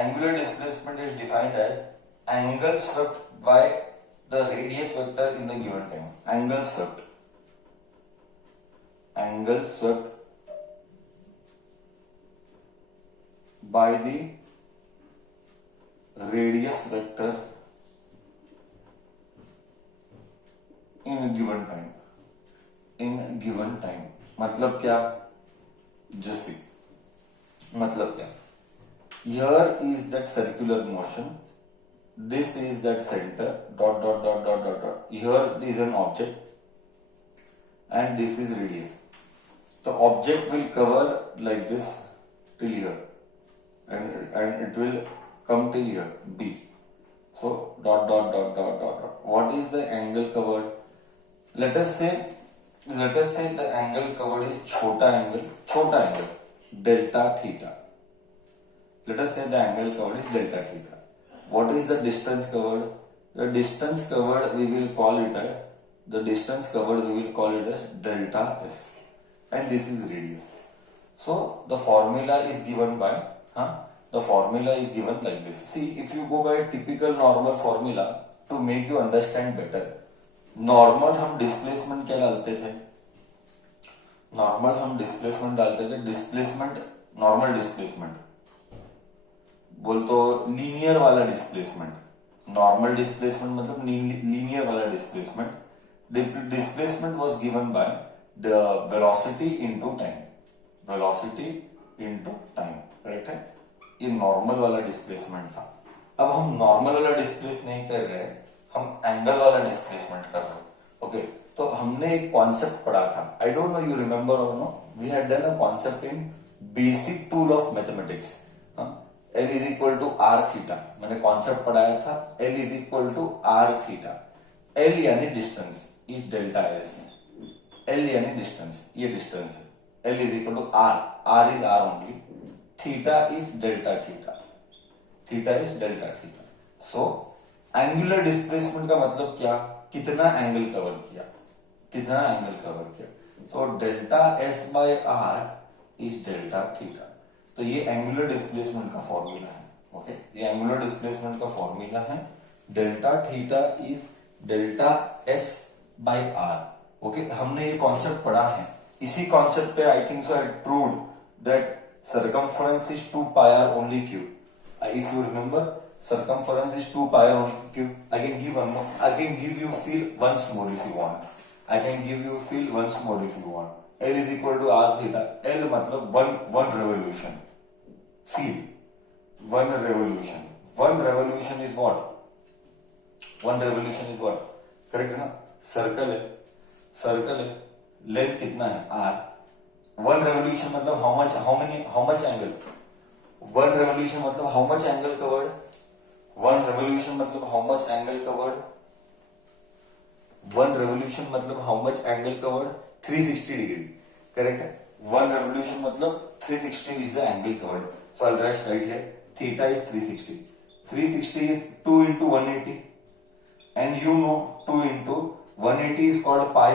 angular displacement is defined as angle swept by the radius vector in the given time. Angle swept by the radius vector in given time. मतलब क्या? जैसे मतलब क्या? Here is that circular motion, this is that center, dot dot dot dot dot dot. Here is an object and this is radius. The object will cover like this till here and it will come till here, B. So dot dot dot dot dot dot. What is the angle covered? Let us say the angle covered is छोटा angle, delta theta. Let us say the angle covered is delta theta. What is the distance covered? The distance covered we will call it as delta s, and this is radius. So the formula is given like this. See, if you go by a typical normal formula to make you understand better, normal हम displacement क्या डालते थे? Normal displacement बोल तो linear वाला displacement. Normal displacement मतलब linear वाला displacement. Displacement was given by the velocity into time. Correct है? ये नॉर्मल वाला डिस्प्लेसमेंट था. अब हम नॉर्मल वाला डिस्प्लेस नहीं कर रहे, हम एंगल वाला डिस्प्लेसमेंट कर रहे हैं. ओके, तो हमने एक कॉन्सेप्ट पढ़ा था. I don't know you remember or no, we had done a concept in basic tool of mathematics. L is equal to R theta. मैंने कॉन्सेप्ट पढ़ाया था. L is equal to R theta. L यानी distance is delta S. L यानी distance, ये distance है. L is equal to R. R is R only. Theta is delta theta. So angular displacement का मतलब क्या? कितना एंगल कवर किया. So delta S by R is delta theta. तो ये एंगुलर डिस्प्लेसमेंट का फॉर्मूला है. ओके, ये एंगुलर डिस्प्लेसमेंट का फॉर्मूला है. Delta theta is delta S by R. Okay, हमने ये कॉन्सेप्ट पढ़ा है. इसी कॉन्सेप्ट पे I think so I proved that circumference is 2 pi R only cube. If you remember, circumference is 2 pi r only cube. I can give you feel once more if you want. L is equal to r theta. L मतलब one revolution. Feel one revolution. One revolution is what? Correct है ना? Circle है. Length कितना है? r. One revolution मतलब how much angle? One revolution मतलब how much angle covered? 1 revolution मतलब how much angle covered? 360 degree. Correct है? 1 revolution मतलब 360 is the angle covered. So I'll write right here. Theta is 360. 360 is 2 into 180. And you know 2 into 180 is called pi.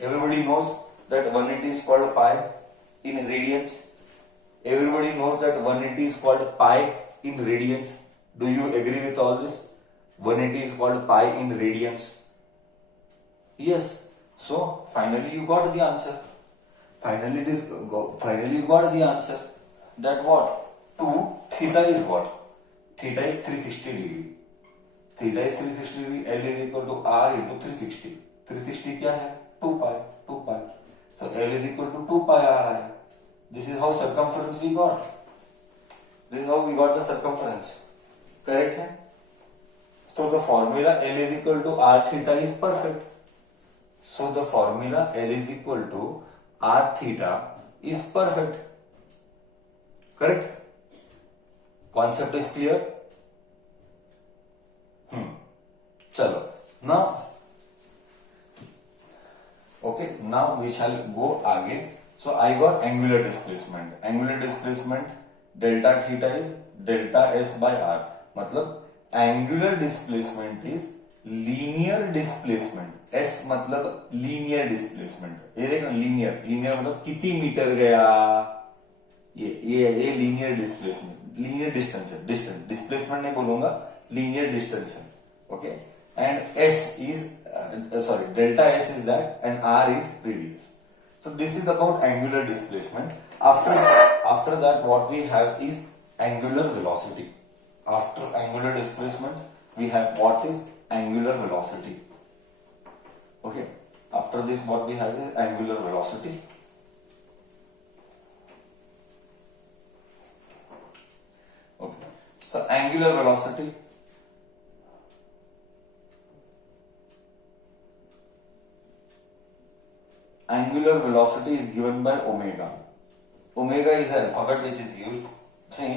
Everybody knows that 180 is called pi in radians. Do you agree with all this? 180 is called pi in radians. Yes. So finally you got the answer. That what? 2 theta is what? Theta is 360 degree. L is equal to r into 360. 360 क्या है? 2 pi. So L is equal to 2 pi r है. This is how circumference we got. The circumference. Correct है? So the formula L is equal to r theta is perfect. Correct? Concept is clear? चलो. Now we shall go आगे. So I got angular displacement. Delta theta is delta s by r. मतलब angular displacement is linear displacement. S मतलब linear displacement. ये देखना, linear मतलब कितनी metre गया. ये linear displacement. लीनियर डिस्टेंस है, डिस्टेंस, डिस्प्लेसमेंट नहीं बोलूंगा, लीनियर डिस्टेंस है. Okay, and s is sorry, delta s is that and r is radius. So this is about angular displacement. After that what we have is angular velocity. After angular displacement we have what is angular velocity. Okay, after this what we have is angular velocity. Okay, so angular velocity, angular velocity is given by omega. Omega is the alphabet which is used. See,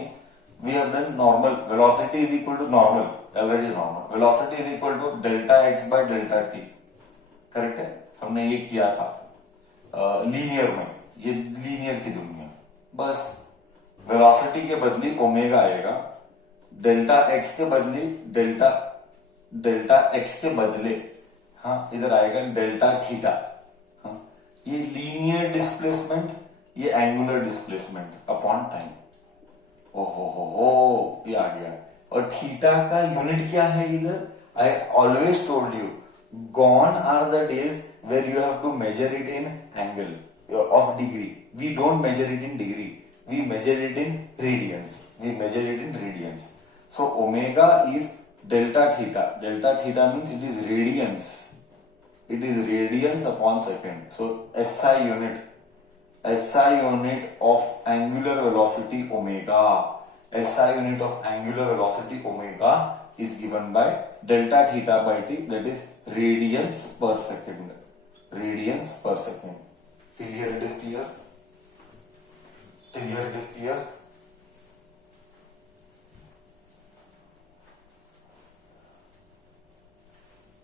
we have done normal. Velocity is equal to normal. Already normal. Velocity is equal to delta x by delta t. Correct है, हमने ये किया था linear में, ये linear की दुनिया. बस वेलोसिटी के बदली ओमेगा आएगा, डेल्टा एक्स के बदली डेल्टा एक्स के बदले हाँ इधर आएगा डेल्टा थीटा. ये लीनियर डिस्प्लेसमेंट, ये एंगुलर डिस्प्लेसमेंट अपॉन टाइम. ओहो ये आ गया. और थीटा का यूनिट क्या है इधर? I always told you, gone are the days where you have to measure it in angle of degree. We don't measure it in degree, we measure it in radians. We measure it in radians. So omega is delta theta. Delta theta means it is radians. It is radians upon second. So SI unit of angular velocity omega. SI unit of angular velocity omega is given by delta theta by t, that is radians per second. Radians per second. Till here it is clear? Till here it is clear?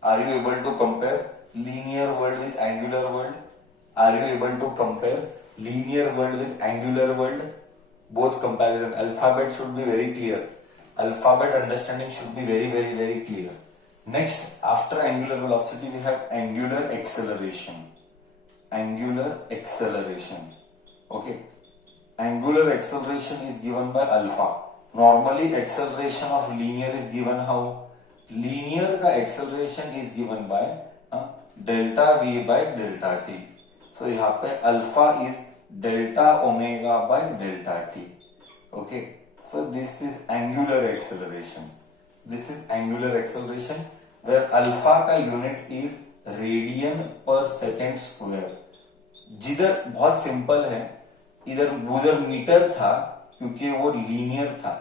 Are you able to compare linear world with angular world? Are you able to compare linear world with angular world? Both comparison. Alphabet should be very clear. Alphabet understanding should be very, very, very clear. Next, after angular velocity, we have angular acceleration. Angular acceleration. Okay. Angular acceleration is given by alpha. Normally, acceleration of linear is given how? Linear का acceleration is given by delta v by delta t. So यहाँ पे alpha is delta omega by delta t. Okay, so this is angular acceleration. This is angular acceleration where alpha का unit is radian per second square. जिधर बहुत simple है, इधर उधर metre था क्योंकि वो लीनियर था,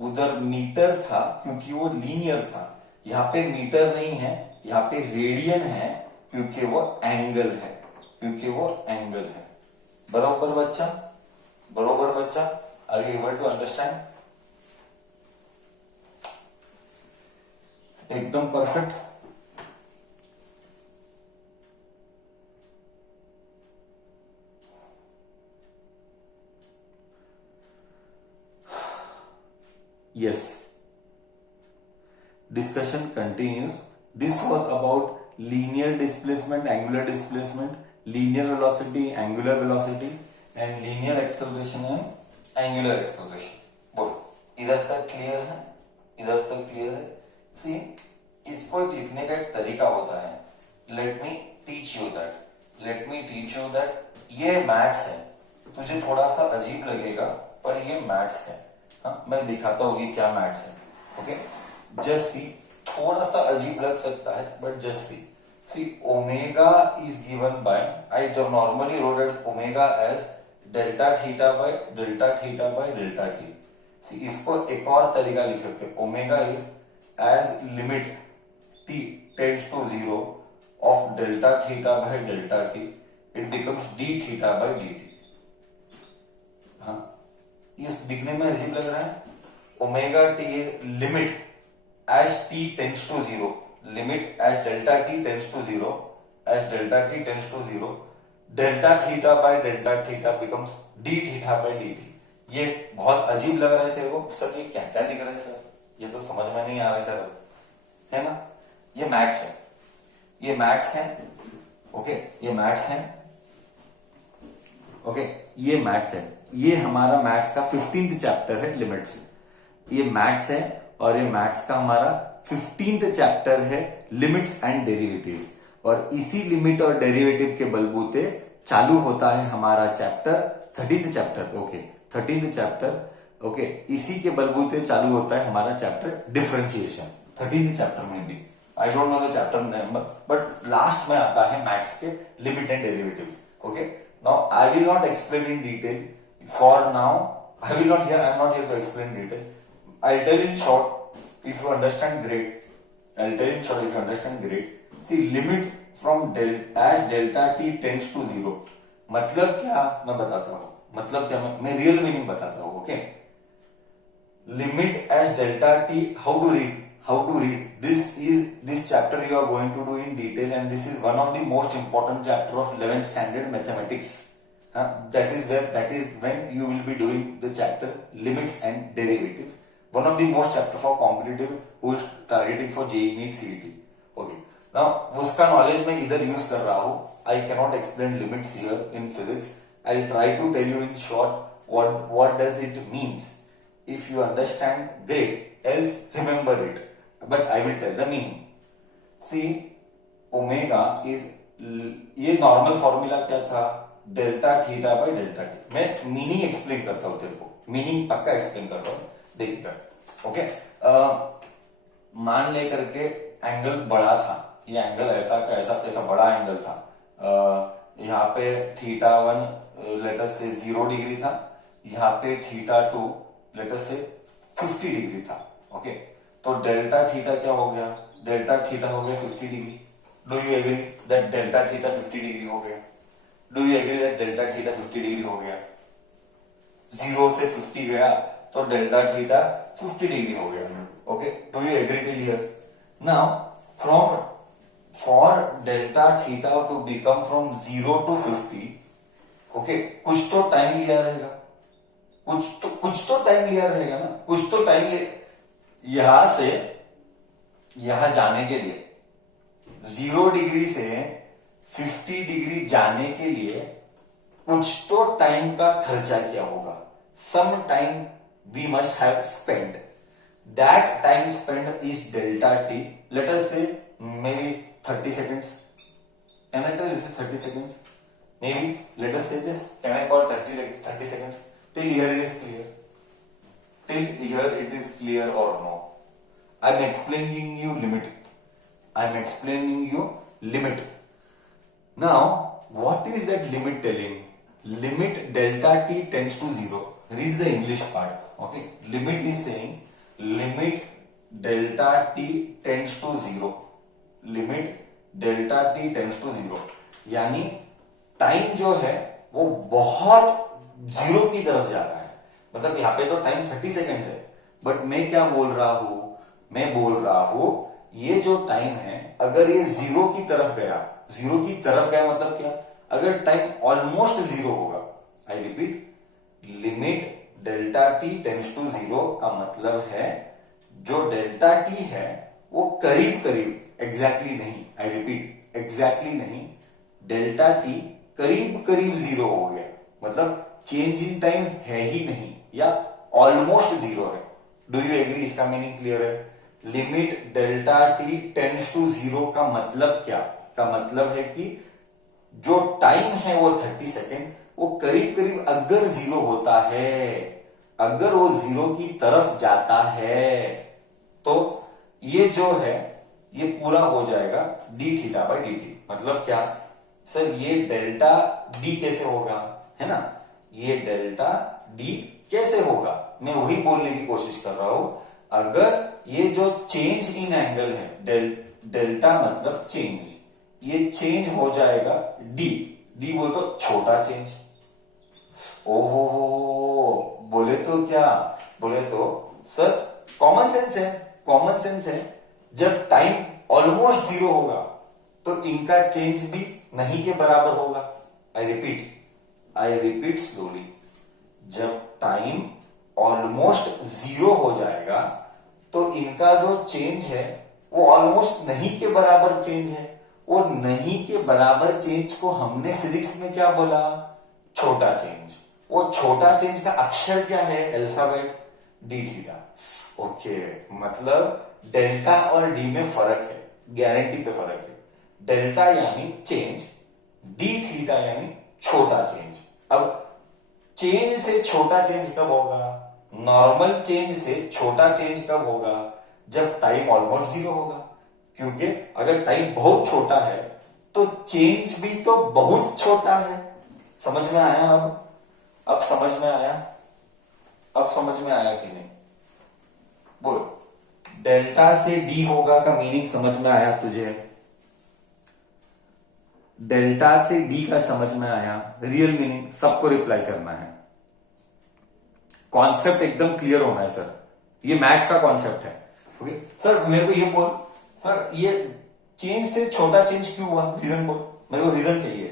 उधर मीटर था क्योंकि वो लीनियर था. यहाँ पे मीटर नहीं है, यहाँ पे रेडियन है क्योंकि वो एंगल है, क्योंकि वो एंगल है. बरोबर बच्चा? बरोबर बच्चा? Are you able to understand? एकदम perfect. Yes. Discussion continues. This was about linear displacement, angular displacement, linear velocity, angular velocity, and linear acceleration and angular acceleration. बोलो, इधर तक क्लियर है? इधर तक क्लियर है? See, इसको लिखने का एक तरीका होता है. Let me teach you that. Let me teach you that. ये मैथ्स है. तुझे थोड़ा सा अजीब लगेगा, पर ये मैथ्स है. हाँ, मैं दिखाता हूँ ये क्या मैथ्स है. Okay, just see. थोड़ा सा अजीब लग सकता है, but just see. See, omega is given by, I जो normally wrote at omega as delta theta by delta theta by delta t. See, इसको एक और तरीका लिख सकते हैं. Omega is as limit t tends to 0 of delta theta by delta t, it becomes d theta by d t. हाँ, इस दिखने में अजीब लग रहा है. Omega T is limit as t tends to 0, limit as delta t tends to 0, as delta t tends to 0, delta theta by delta theta becomes d theta by dt. ये बहुत अजीब लग रहा है तेरे को सर, ये क्या क्या लिख रहा है सर, ये तो समझ में नहीं आ रहा है सर, है ना? ये मैथ्स है, ये मैथ्स है. ओके, ये मैथ्स है. ओके, ये मैथ्स है. ये हमारा मैथ्स का 15th चैप्टर है लिमिट्स। ये मैथ्स है और ये मैथ्स का हमारा 15th चैप्टर है लिमिट्स एंड डेरिवेटिव्स। और इसी लिमिट और डेरिवेटिव के बलबूते चालू होता है हमारा chapter 13th chapter. Okay 13th chapter. Okay इसी के बलबूते चालू होता है हमारा चैप्टर डिफरेंशिएशन 13th चैप्टर में भी। I don't know the chapter number but last में आता है मैथ्स के limit and derivatives. Okay now I will not explain in detail for now. I will not here I am not here to explain detail. I'll tell in short, if you understand great. I'll tell in short if you understand great. See limit from as delta t tends to 0. मतलब क्या मैं बताता हूँ, मतलब क्या मैं real meaning बताता हूँ। Okay limit as delta T how to read this chapter you are going to do in detail and this is one of the most important chapter of 11th standard mathematics. That is when you will be doing the chapter limits and derivatives. One of the most chapter for competitive who is targeting for JEE NEET CET. Okay. Now उसका knowledge मैं इधर use कर रहा हूँ। I cannot explain limits here in physics. I'll try to tell you in short what does it means. If you understand, great. Else remember it. But I will tell the meaning. See, omega is ये normal formula क्या था? Delta theta by delta T. मैं meaning explain करता हूँ तेरे को, meaning पक्का explain कर रहा हूँ, देखिएगा। ओके मान लेकर के एंगल बड़ा था, ये एंगल ऐसा का ऐसा बड़ा एंगल था। यहाँ पे थीटा 1 लेटर से 0 डिग्री था, यहाँ पे थीटा 2 लेटर से 50 डिग्री था। ओके तो डेल्टा थीटा क्या हो गया? डेल्टा थीटा हो गया 50 degree. Do you agree that delta theta 50 degree हो गया? Do you agree that delta theta 50 degree हो गया? 0 से 50 गया तो डेल्टा थीटा 50 डिग्री हो गया। Okay do you agree till here? Now from for delta theta to become from 0 to 50, okay कुछ तो टाइम लिया रहेगा, कुछ तो टाइम लिया रहेगा ना, कुछ तो टाइम ले। यहां से यहां जाने के लिए 0 डिग्री से 50 डिग्री जाने के लिए कुछ तो टाइम का खर्चा किया होगा। Some time we must have spent. That time spent is delta t. Let us say maybe 30 seconds. Can I tell this is 30 seconds? Maybe let us say this. Can I call 30 seconds? Till here it is clear. Till here it is clear or no? I'm explaining you limit. I'm explaining you limit. Now, what is that limit telling? Limit delta t tends to 0. Read the English part. Okay, limit is saying limit delta t tends to 0. Limit delta t tends to 0. यानी time जो है वो बहुत 0 की तरफ जा रहा है। मतलब यहाँ पे तो टाइम 30 सेकेंड है, बट मैं क्या बोल रहा हूं? मैं बोल रहा हूं ये जो टाइम है अगर ये 0 की तरफ गया, 0 की तरफ गया मतलब क्या? अगर टाइम ऑलमोस्ट 0 होगा। I repeat, limit delta T tends to 0 का मतलब है जो डेल्टा टी है वो करीब करीब, एग्जैक्टली नहीं, आई रिपीट एग्जैक्टली नहीं, डेल्टा टी करीब करीब 0 हो गया, मतलब चेंज इन टाइम है ही नहीं या ऑलमोस्ट 0 है। Do you agree? इसका मीनिंग क्लियर है? Limit delta T tends to 0 का मतलब क्या? का मतलब है कि जो टाइम है वो 30 सेकेंड, वो करीब करीब अगर 0 होता है, अगर वो 0 की तरफ जाता है तो ये जो है ये पूरा हो जाएगा D theta by D T. मतलब क्या सर? ये डेल्टा डी कैसे होगा, है ना? ये डेल्टा डी कैसे होगा? मैं वही बोलने की कोशिश कर रहा हूं। अगर ये जो चेंज इन एंगल है, डेल्टा मतलब चेंज, ये चेंज हो जाएगा डी। डी बोल तो छोटा चेंज। ओहो बोले तो क्या? बोले तो सर कॉमन सेंस है, कॉमन सेंस है। जब टाइम ऑलमोस्ट 0 होगा तो इनका चेंज भी नहीं के बराबर होगा। आई रिपीट स्लोली, जब टाइम ऑलमोस्ट 0 हो जाएगा तो इनका जो चेंज है वो ऑलमोस्ट नहीं के बराबर चेंज है। वो नहीं के बराबर चेंज को हमने फिजिक्स में क्या बोला? छोटा चेंज। वो छोटा चेंज का अक्षर क्या है, अल्फाबेट डी थीटा। ओके, मतलब डेल्टा और डी में फर्क है, गारंटी पे फर्क है। डेल्टा यानी चेंज, डी थीटा यानी छोटा चेंज। अब चेंज से छोटा चेंज कब होगा, नॉर्मल चेंज से छोटा चेंज कब होगा, जब टाइम ऑलमोस्ट जीरो होगा। क्योंकि अगर टाइम बहुत छोटा है तो चेंज भी तो बहुत छोटा है। समझ में आया? अब समझ में आया? अब समझ में आया कि नहीं? बोल, डेल्टा से डी होगा का मीनिंग समझ में आया तुझे? डेल्टा से डी का समझ में आया? रियल मीनिंग सबको रिप्लाई करना है, कॉन्सेप्ट एकदम क्लियर होना है सर, ये मैथ्स का कॉन्सेप्ट है। ओके सर, मेरे को ये बोल, सर ये चेंज से छोटा चेंज क्यों हुआ, रीजन बोल, मेरे को रीजन चाहिए।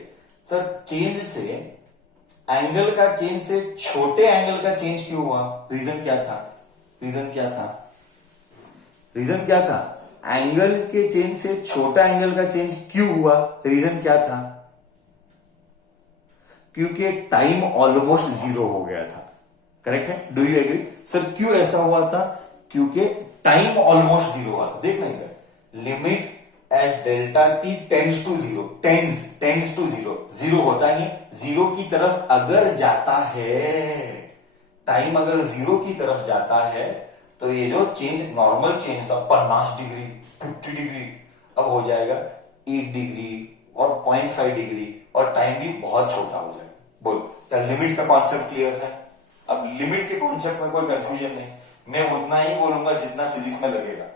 सर चेंज से एंगल का चेंज से छोटे एंगल का चेंज क्यों हुआ, रीजन क्या था? रीजन क्या था? रीजन क्या था? एंगल के चेंज से छोटा एंगल का चेंज क्यों हुआ, रीजन क्या था? क्योंकि टाइम ऑलमोस्ट जीरो हो गया था। करेक्ट है? Do you agree? सर क्यों ऐसा हुआ था? क्योंकि टाइम ऑलमोस्ट जीरो हुआ था। देखना इधर, limit as delta T tends to zero, tends to zero, zero होता नहीं, जीरो की तरफ अगर जाता है, टाइम अगर जीरो की तरफ जाता है तो ये जो चेंज, नॉर्मल चेंज था 50 डिग्री 50 डिग्री, अब हो जाएगा 1 डिग्री और 0.5 डिग्री, और टाइम भी बहुत छोटा हो जाएगा। बोलो, क्या लिमिट का कॉन्सेप्ट क्लियर है? अब लिमिट के कॉन्सेप्ट में कोई कंफ्यूजन नहीं, मैं उतना ही बोलूंगा जितना फिजिक्स में लगेगा,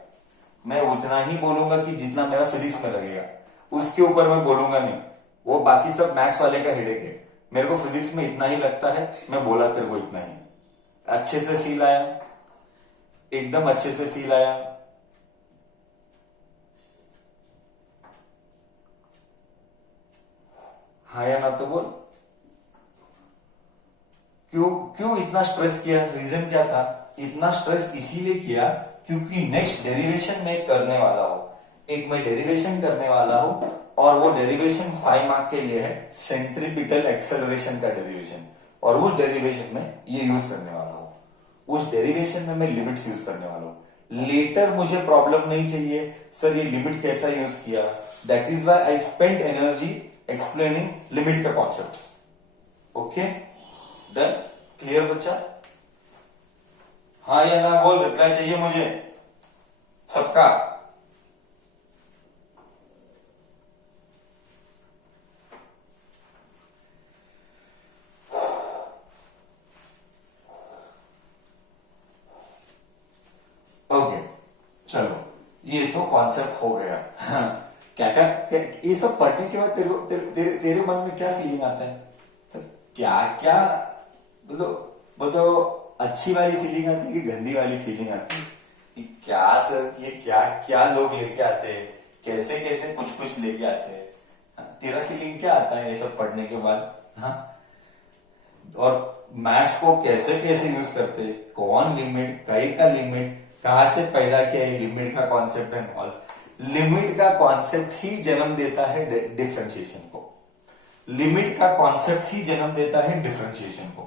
मैं उतना ही बोलूंगा कि जितना मेरा फिजिक्स में लगेगा, उसके ऊपर मैं बोलूंगा नहीं। वो बाकी सब मैथ्स वाले का हेडेक है, मेरे को फिजिक्स में इतना ही लगता है, मैं बोला तेरे को इतना ही। अच्छे से फील आया? एकदम अच्छे से फील आया? हाँ या ना तो बोल। क्यों क्यों इतना स्ट्रेस किया, रीजन क्या था? इतना स्ट्रेस इसीलिए किया क्योंकि नेक्स्ट डेरिवेशन में करने वाला हूं, एक मैं डेरिवेशन करने वाला हूं, और वो डेरिवेशन 5 मार्क के लिए है, सेंट्रीपिटल एक्सेलरेशन का डेरिवेशन, और उस डेरिवेशन में ये यूज करने वाला हूं, उस डेरिवेशन में मैं लिमिट्स यूज करने वाला हूं। लेटर मुझे प्रॉब्लम नहीं चाहिए सर ये लिमिट कैसा यूज किया, that is why I spend energy explaining limit का कॉन्सेप्ट। ओके डन, क्लियर बच्चा? हाँ या ना बोल, रिप्लाई चाहिए मुझे सबका। ओके चलो, ये तो कॉन्सेप्ट हो गया। क्या क्या ये सब पढ़ने के बाद तेरे मन में क्या फीलिंग आता है? तो क्या क्या बोलो, अच्छी वाली फीलिंग आती है कि गंदी वाली फीलिंग आती है कि क्या सर ये क्या क्या लोग लेके आते हैं, कैसे कैसे कुछ कुछ लेके आते हैं? हाँ, तेरा फीलिंग क्या आता है ये सब पढ़ने के बाद? हाँ, और मैथ्स को कैसे कैसे यूज करते हैं, कौन लिमिट, कई का लिमिट, कहां से पैदा किया है लिमिट का कॉन्सेप्ट एंड ऑल। लिमिट का कॉन्सेप्ट ही जन्म देता है डिफरेंशिएशन को, लिमिट का कॉन्सेप्ट ही जन्म देता है डिफरेंशिएशन को।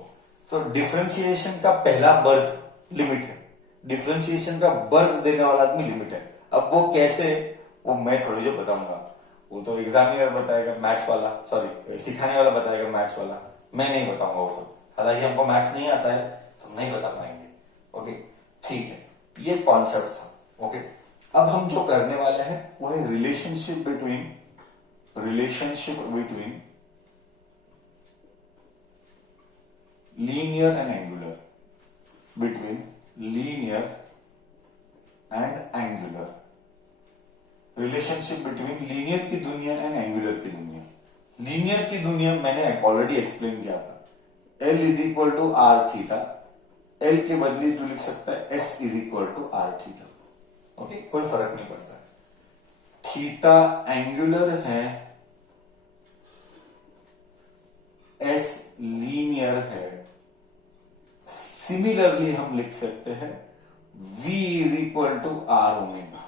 सो डिफरेंशिएशन का पहला बर्थ लिमिट है, डिफरेंशिएशन का बर्थ देने वाला आदमी लिमिट है। अब वो कैसे, वो मैं थोड़ी जो बताऊंगा, वो तो एग्जामिनर बताएगा मैथ्स वाला, सॉरी सिखाने वाला बताएगा मैथ्स वाला, मैं नहीं बताऊंगा वो सब। हालांकि हमको मैथ्स नहीं आता है तो हम नहीं बता पाएंगे। ओके ठीक है, ये कॉन्सेप्ट था। ओके अब हम जो करने वाले हैं वो है relationship between linear and angular, between linear and angular, relationship between linear की दुनिया एंड एंगुलर की दुनिया। लीनियर की दुनिया मैंने ऑलरेडी एक्सप्लेन किया था, L is equal to R theta, L के बदले जो लिख सकता है S is equal to R theta. Okay कोई फर्क नहीं पड़ता। थीटा एंगुलर है, S लीनियर है, सिमिलरली हम लिख सकते हैं V is equal to R omega,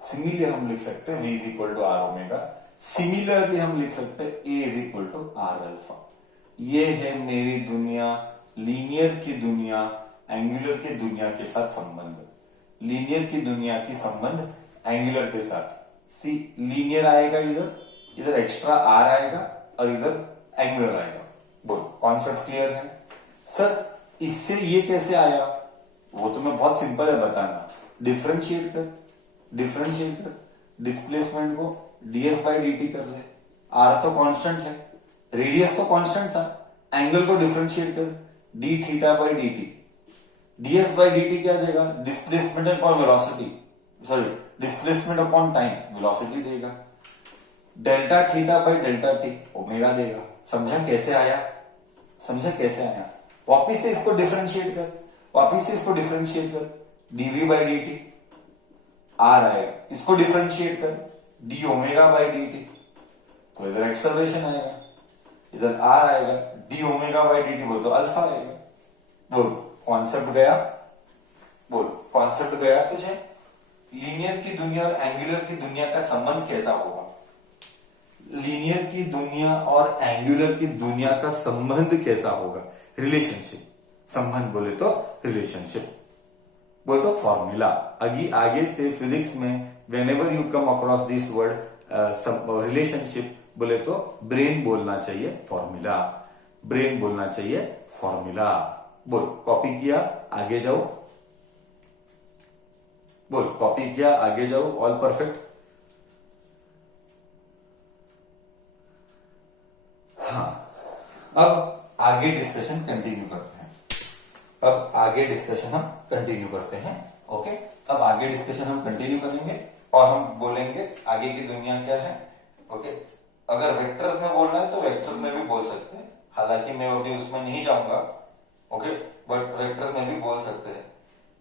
similarly हम लिख सकते हैं V is equal to R omega, similarly हम लिख सकते हैं A is equal to R alpha. ये है मेरी दुनिया, लीनियर की दुनिया एंगुलर की दुनिया के साथ संबंध, लीनियर की दुनिया की संबंध एंगुलर के साथ। सी लीनियर आएगा इधर, इधर एक्स्ट्रा आर आएगा और इधर एंगुलर आएगा। बोल कॉन्सेप्ट क्लियर है सर? इससे ये कैसे आया वो तो मैं बहुत सिंपल है बताना। डिफरेंशिएट कर, डिफरेंशिएट कर, डिस्प्लेसमेंट को ds बाई dt कर ले। r तो कांस्टेंट है, रेडियस तो कांस्टेंट था, एंगल को डिफरेंशिएट कर d theta by dt, ds by dt क्या देगा? Displacement upon velocity, sorry displacement upon time, velocity देगा। Delta theta by delta t omega देगा। समझा कैसे आया? समझा कैसे आया? वापिस से इसको डिफरेंशिएट कर, वापिस से इसको डिफरेंशिएट कर, dv बाई dt आर आएगा, इसको डिफरेंशिएट कर d ओमेगा बाई dt, तो इधर एक्सेलरेशन आएगा, इधर आर आएगा, d ओमेगा बाई dt बोल तो अल्फा आएगा। बोल कॉन्सेप्ट गया? बोल कॉन्सेप्ट गया तुझे? लीनियर की दुनिया और एंगुलर की दुनिया का संबंध कैसा होगा? लीनियर की दुनिया और एंगुलर की दुनिया का संबंध कैसा होगा? रिलेशनशिप, संबंध बोले तो रिलेशनशिप, बोले तो फॉर्मूला। आगे से फिजिक्स में whenever you come across this word relationship बोले तो ब्रेन बोलना चाहिए फॉर्मूला, ब्रेन बोलना चाहिए फॉर्मूला। बोल कॉपी किया, आगे जाओ। बोल कॉपी किया, आगे जाओ। All perfect? हाँ, अब आगे डिस्कशन कंटिन्यू करते हैं। अब आगे डिस्कशन हम कंटिन्यू करते हैं। ओके, अब आगे डिस्कशन हम कंटिन्यू करेंगे और हम बोलेंगे आगे की दुनिया क्या है। ओके, अगर वेक्टर्स में बोलना है तो वेक्टर्स में भी बोल सकते हैं, हालांकि मैं अभी उसमें नहीं जाऊंगा। ओके, बट वेक्टर्स में भी बोल सकते हैं।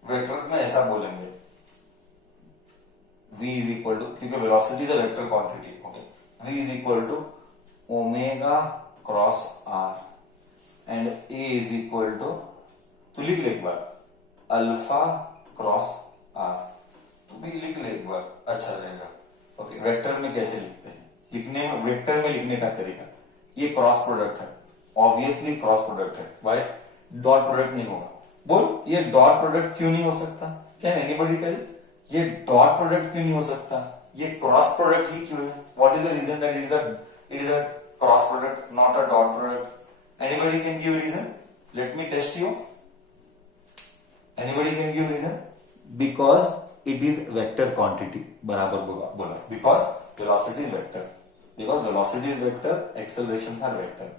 वेक्टर्स में ऐसा बोलेंगे v इज इक्वल टू, क्योंकि velocity is a vector quantity. Okay, v is equal to omega cross r and a is equal to, तो लिख ले एक बार, अल्फा क्रॉस r। तो भी लिख ले एक बार, अच्छा रहेगा। ओके, वेक्टर में कैसे लिखते हैं? लिखने में, वेक्टर में लिखने का तरीका, ये क्रॉस प्रोडक्ट है, ऑब्वियसली क्रॉस प्रोडक्ट है। वाई डॉट प्रोडक्ट नहीं होगा? बोल ये डॉट प्रोडक्ट क्यों नहीं हो सकता? Can anybody tell? ये डॉट प्रोडक्ट क्यों नहीं हो सकता? ये क्रॉस प्रोडक्ट ही क्यों है? What is the reason that it is a cross product, not a dot product? Anybody can give reason? Let me test you. Anybody can give reason? Because it is vector quantity. बराबर बोला, because velocity is vector, because velocity is vector, acceleration are vector.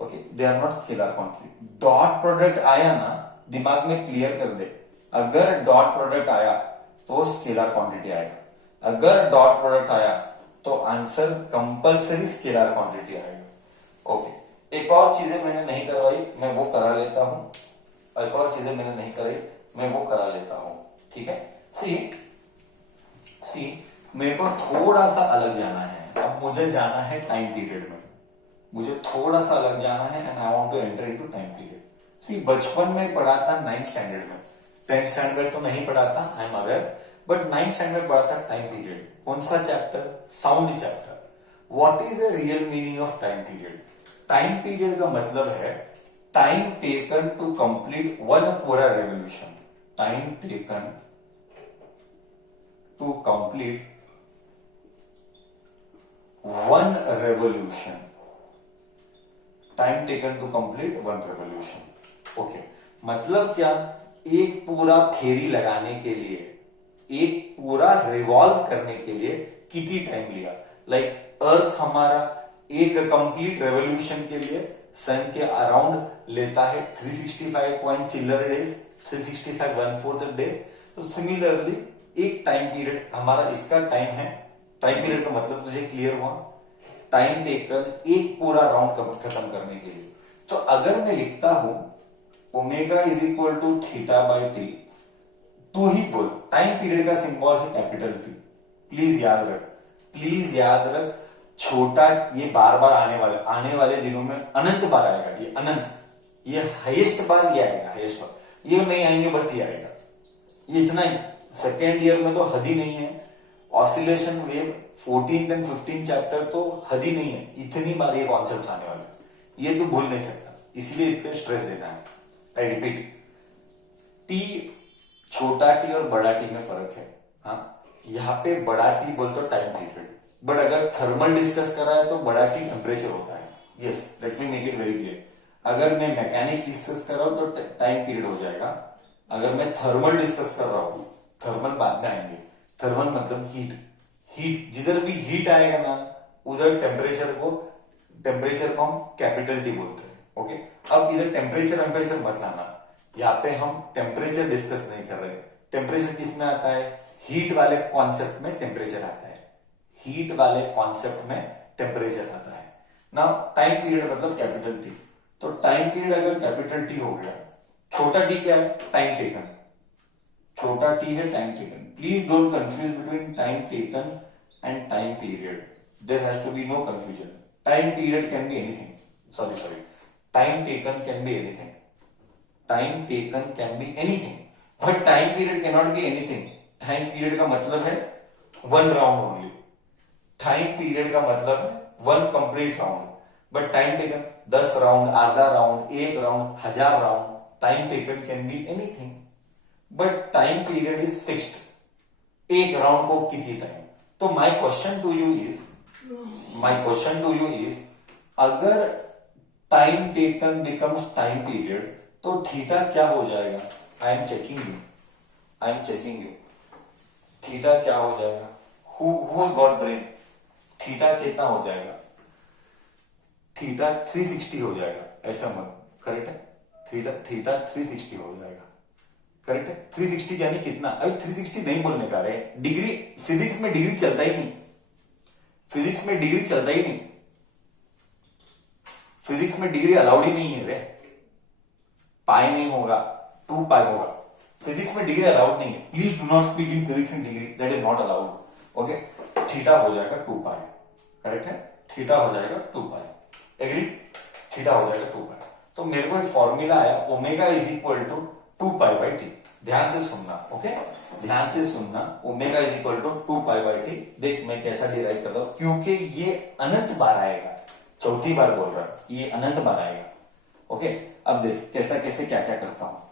Okay, they are not scalar quantity. Dot product आया ना, दिमाग में clear कर दे, अगर dot product आया तो स्केलर क्वांटिटी आएगा, अगर डॉट प्रोडक्ट आया तो आंसर कंपलसरी स्केलर क्वांटिटी आएगा। ओके, एक और चीजें मैंने नहीं करवाई, मैं वो करा लेता हूं। एक और चीजें मैंने नहीं कराई, मैं वो करा लेता हूं। ठीक है, सी मेरे को थोड़ा सा अलग जाना है। अब मुझे जाना है टाइम पीरियड में, मुझे थोड़ा सा अलग जाना है and I want to enter into time period. See बचपन में पढ़ा था 9th स्टैंडर्ड में, 10th स्टैंडर्ड तो नहीं पढ़ा था, I am aware, but 9th standard पढ़ा था टाइम पीरियड। कौन सा chapter? Sound chapter. What is the real meaning of time period? Time period का मतलब है time taken to complete one पूरा revolution, time taken to complete one revolution, time taken to complete one revolution. Okay, मतलब क्या? एक पूरा फेरी लगाने के लिए, एक पूरा रिवॉल्व करने के लिए कितनी टाइम लिया? लाइक अर्थ हमारा एक कंप्लीट रेवोल्यूशन के लिए सन के अराउंड लेता है 365 पॉइंट चिल्लर डेज, 365 1/4 डे। तो सिमिलरली एक टाइम पीरियड हमारा, इसका टाइम है, टाइम पीरियड का मतलब तुझे क्लियर हुआ? टाइम टेकन एक पूरा राउंड खत्म करने के लिए। तो अगर मैं लिखता हूं omega is equal to theta by T, तू ही बोल, टाइम पीरियड का सिंबल है कैपिटल P। प्लीज याद रख, प्लीज याद रख, छोटा, ये बार बार आने वाले दिनों में अनंत बार आएगा, ये अनंत, ये हाईएस्ट बार ये आएगा, हाईएस्ट बार ये नहीं आएंगे बट ये आएगा, ये इतना ही। सेकेंड ईयर में तो हद ही नहीं है, oscillation wave 14th and 15th chapter तो हद ही नहीं है, इतनी बार ये कॉन्सेप्ट आने वाले, ये तू भूल नहीं सकता, इसीलिए इस पे स्ट्रेस देना है। आई रिपीट, टी, छोटा टी और बड़ा टी में फर्क है। हाँ, यहाँ पे बड़ा टी बोल तो टाइम पीरियड, बट अगर थर्मल डिस्कस कर रहा है तो बड़ा टी टेम्परेचर होता है। Yes, let me make it very clear. अगर मैं मैकेनिक्स डिस्कस कर रहा हूं तो टाइम पीरियड हो जाएगा। अगर मैं थर्मल डिस्कस कर रहा हूं, थर्मल बाद में आएंगे। थर्मल मतलब हीट, हीट जिधर भी हीट आएगा ना उधर टेम्परेचर को हम कैपिटल टी बोलते हैं। ओके, अब इधर टेम्परेचर मत लाना, यहाँ पे हम टेम्परेचर डिस्कस नहीं कर रहे। टेम्परेचर किस में आता है? हीट वाले कॉन्सेप्ट में टेम्परेचर आता है, हीट वाले कॉन्सेप्ट में टेम्परेचर आता है ना। टाइम पीरियड मतलब कैपिटल टी, तो टाइम पीरियड अगर कैपिटल टी हो गया, छोटा टी क्या है? टाइम टेकन, छोटा टी है time taken. Please don't confuse between time taken and time period, there has to be no confusion. Time period can be anything, sorry, time taken can be anything, time taken can be anything, but time period can not be anything. Time period का मतलब है one round only, time period का मतलब है one complete round, but time taken 10 round, आधा round, एक round, 1000 round, time taken can be anything, but time period is fixed. एक round को कितनी टाइम? तो my question to you is अगर time taken becomes time period तो theta क्या हो जाएगा? I am checking you, theta क्या हो जाएगा? who's got brain? थीटा कितना हो जाएगा? थीटा 360 हो जाएगा, ऐसा मत, करेक्ट है? थीटा 360 हो जाएगा, करेक्ट है? 360 यानी कितना? अभी 360 नहीं बोलने का रे, डिग्री, फिजिक्स में डिग्री चलता ही नहीं, फिजिक्स में डिग्री चलता ही नहीं, फिजिक्स में डिग्री अलाउड ही नहीं है रे। पाई नहीं होगा, 2 पाई होगा, फिजिक्स में डिग्री अलाउड नहीं है। Please do not speak in physics in degree, that is not allowed. Okay, theta हो जाएगा 2 पाई, करेक्ट है? थीटा हो जाएगा 2 पाई, एग्री? थीटा हो जाएगा 2 पाई। तो मेरे को एक फॉर्मूला आया, omega is equal to 2 pi by T. ध्यान से सुनना, ओके, ध्यान से सुनना। Omega is equal to 2 pi by T. देख मैं कैसा डिराइव करता हूं, क्योंकि ये अनंत बार आएगा, चौथी बार बोल रहा हूं, ये अनंत बार आएगा। ओके, अब देख कैसे क्या क्या करता हूं।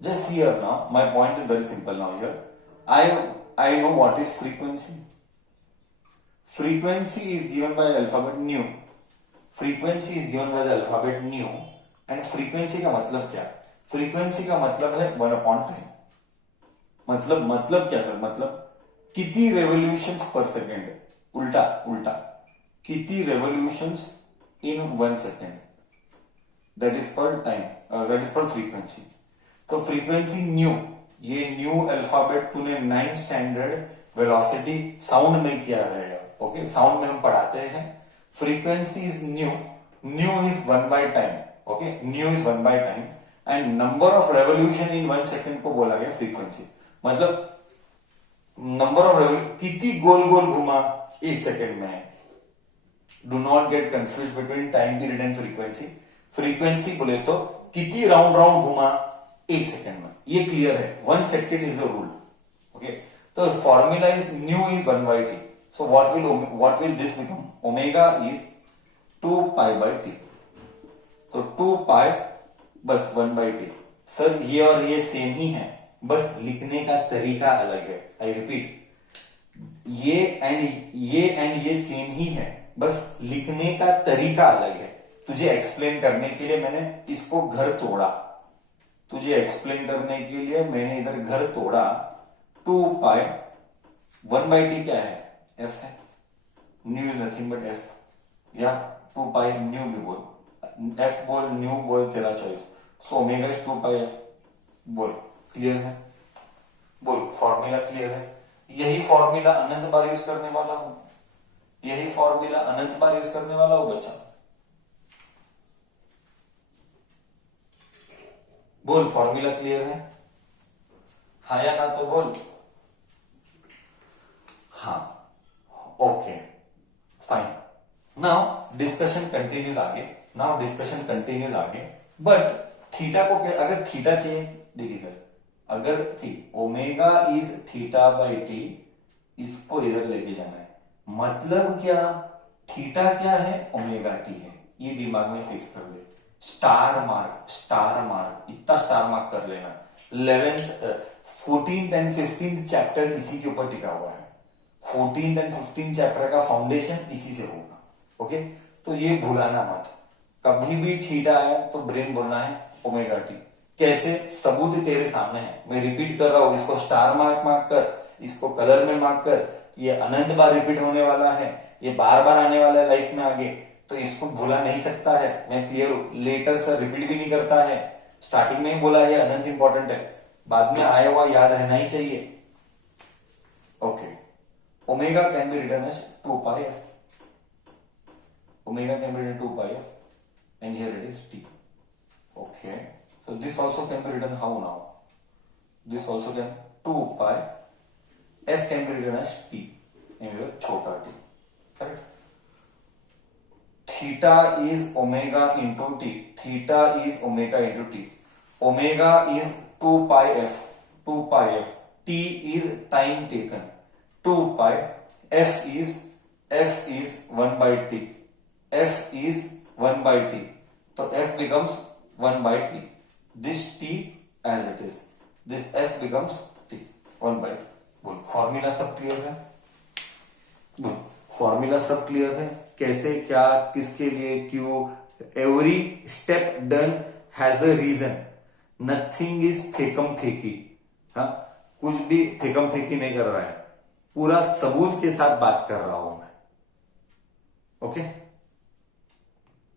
Just here now, my point is very simple now here. I know what is frequency. Frequency is given by alphabet nu. Frequency is given by the alphabet nu. And frequency का मतलब क्या? Frequency का मतलब है 1/5. मतलब क्या sir? मतलब कितनी revolutions per second? उल्टा कितनी revolutions in 1 second? That is called time. That is called frequency. तो फ्रीक्वेंसी न्यू, ये न्यू अल्फाबेट तूने 9th स्टैंडर्ड वेलोसिटी साउंड में किया रहेगा। ओके, साउंड में हम पढ़ाते हैं। Frequency is new, new is 1 by time. Okay, new is 1 by time and number of revolution in 1 second को बोला गया फ्रीक्वेंसी। मतलब नंबर ऑफ रेवोल्यूशन, कितनी गोल गोल घुमा 1 सेकेंड में। Do not get confuse between time period and frequency. Frequency बोले तो कितनी राउंड घुमा 1 सेकेंड में, ये क्लियर है। 1 second is the rule. Okay, तो formula is nu is 1 by t. So what will this become? Omega is 2 pi by t. तो 2 पाई बस 1 बाई टी। सर ये और ये सेम ही है, बस लिखने का तरीका अलग है। आई रिपीट, ये एंड ये सेम ही है, बस लिखने का तरीका अलग है। तुझे एक्सप्लेन करने के लिए मैंने इसको घर तोड़ा, तुझे एक्सप्लेन करने के लिए मैंने इधर घर तोड़ा। 2 पाई 1 बाई टी क्या है? एफ है। New is nothing but F, या 2 पाई न्यू भी बोल, एफ बोल, न्यू बोल, तेरा choice. So omega is 2 pi F. बोल, क्लियर है? बोल, फॉर्मूला क्लियर है? यही फॉर्मूला अनंत बार यूज करने वाला हूं, यही फॉर्मूला अनंत बार यूज करने वाला हूं बच्चा। बोल, फॉर्मूला क्लियर है? हाँ या ना तो बोल। हाँ, okay, fine. Now discussion continues आगे, बट थीटा को अगर थीटा चाहिए, देखिए अगर ठीक omega is theta by T, इसको इधर लेके जाना है, मतलब क्या, थीटा क्या है, ओमेगा टी है, ये दिमाग में फिक्स कर ले। स्टार मार्क, स्टार मार्क, इतना स्टार मार्क कर लेना। 11th 14th and 15th chapter इसी के ऊपर टिका हुआ है। 14th एंड 15th चैप्टर का फाउंडेशन इसी से होगा। ओके, तो ये भूलाना मत, कभी भी थीटा आया तो ब्रेन बोलना है ओमेगा टी। कैसे, सबूत तेरे सामने है, मैं रिपीट कर रहा हूं, इसको स्टार मार्क मार्क कर, इसको कलर में मार्क कर, ये अनंत बार रिपीट होने वाला है, ये बार बार आने वाला है लाइफ में आगे, तो इसको भूला नहीं सकता है। मैं क्लियर हूं, लेटर सर रिपीट भी नहीं करता है, स्टार्टिंग में ही बोला है अनंत इंपॉर्टेंट है, बाद में आया हुआ याद रहना ही चाहिए। Okay, omega can be written as 2 pi F, omega can be written 2 pi f and here it is t. Okay, so this also can be written how now? This also can 2 pi f can be written as t and here छोटा t, correct? Theta is omega into t, theta is omega into t, omega is 2 pi f, 2 pi f, t is time taken, 2 pi, f is 1 by t, f is 1 by t, so f becomes 1 by t, this t as it is, this f becomes t 1 by t। बोल, formula सब clear है? बोल, formula सब clear है, कैसे क्या किसके लिए क्यों, every step done has a reason, nothing is फेकम फेकी। हाँ, कुछ भी फेकम फेकी नहीं कर रहा है, पूरा सबूत के साथ बात कर रहा हूं मैं। ओके